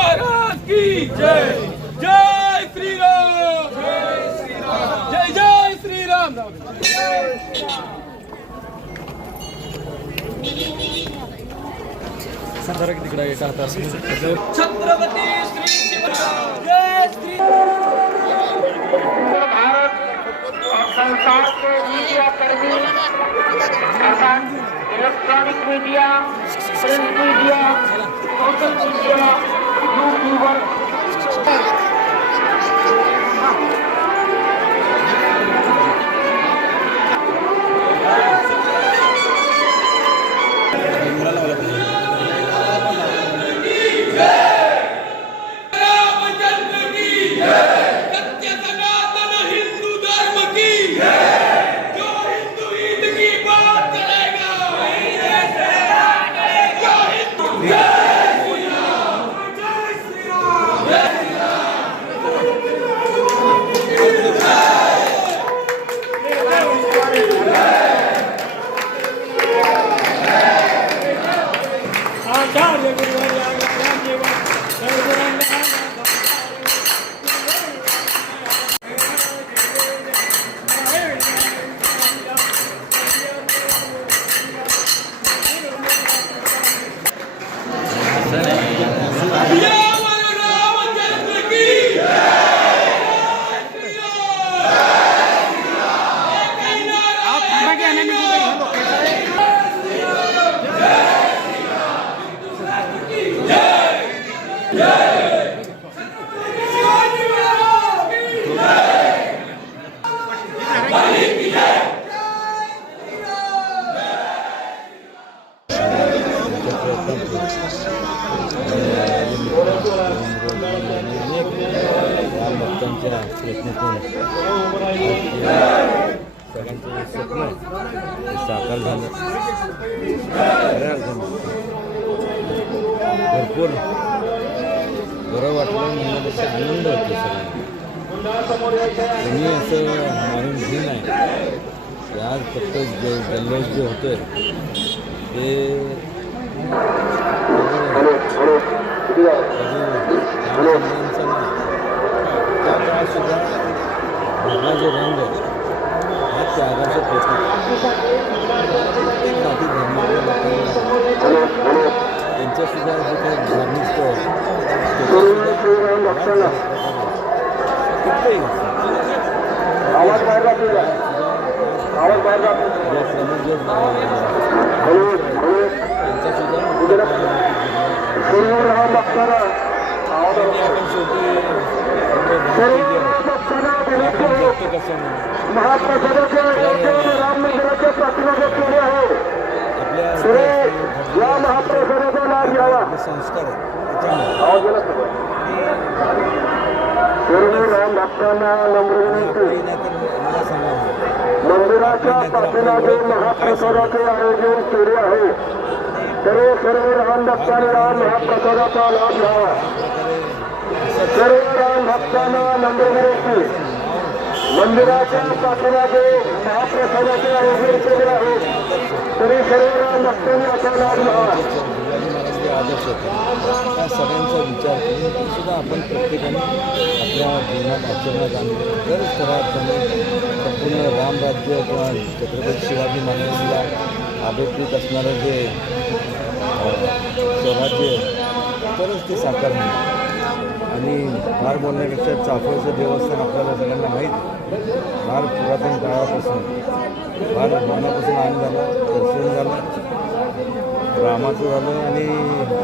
महाराज की जय। जय जय श्रीराम। जय जय श्रीराम। छत्रपती श्री जय श्री भारत संसार के मीडिया कर्मी electronic media print media social media Shivaji प्रयत्नातून सगळ्यांचं स्वप्न साकार झालं भरपूर बरं वाटलं आनंद होतो सगळ्यांना तुम्ही असं मानून आज फक्त जे जल्लोष जे होतोय ते जो रंग आहे हा त्यागाचा प्रतीक. प्रत्येक जाती धर्मातल्या लोकांना त्यांच्यासुद्धा जे काही धार्मिक स्थळ त्याच्यासुद्धा कुठलंही आवाज बाहेर जातो का? आवाज बाहेर जातो या प्रमुख जे त्यांच्यासुद्धा पूर्व राम भक्ताला आवाज त्यांनी आपण शेवटी आपलं भारतीय जे आहे, ते आपण जगतो कसं म्हणून महाप्रसादाच्या अयोध्येमध्ये राम मंदिराच्या प्रतिमाचे केले आहे आपल्या तरी इतिहासात या महापुरुषांचा लाभ घ्यावा संस्कार राम भक्तांना नम्र मंदिराच्या पाठीला आयोजन केले आहे सर्व सर्व राम लाभ घ्यावा राम भक्तांना नम्र विनंती मंदिराच्या पाठीला जे आयोजन केले आहे तरी सर्व आदर्श होते त्या सगळ्यांचा विचार करून सुद्धा आपण प्रत्येकाने आपल्या जीवनात आचरणात आणले खऱ्या अर्थाने संपूर्ण रामराज्य किंवा छत्रपती शिवाजी महाराजांना अभिप्रेत असणारं जे स्वराज्य तरच ते साकार होईल. आणि फार बोलण्यापेक्षा चाफळचं देवस्थान आपल्याला सगळ्यांना माहीत. फार पुरातन काळापासून फार मनापासून आनंद झाला दर्शन झालं रामाचं झालं आणि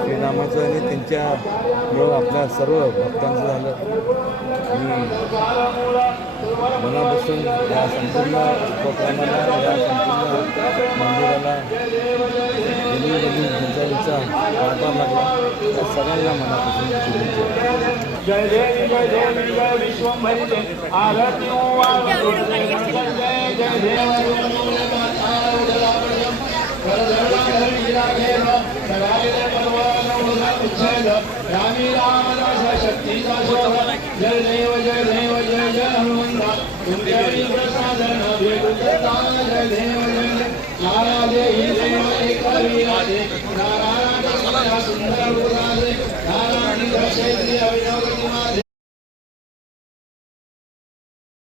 श्रीरामाचं आणि त्यांच्यामुळं आपल्या सर्व भक्तांचं झालं. आणि मनापासून या संपूर्ण उपक्रमाला या संपूर्ण मंदिराला गेली गेली त्यांचा आभार लागला त्या सगळ्यांना मनापासून शुभेच्छा जय देवी जय देवी जय विश्वंभरी आरती जय जय देव रामी राम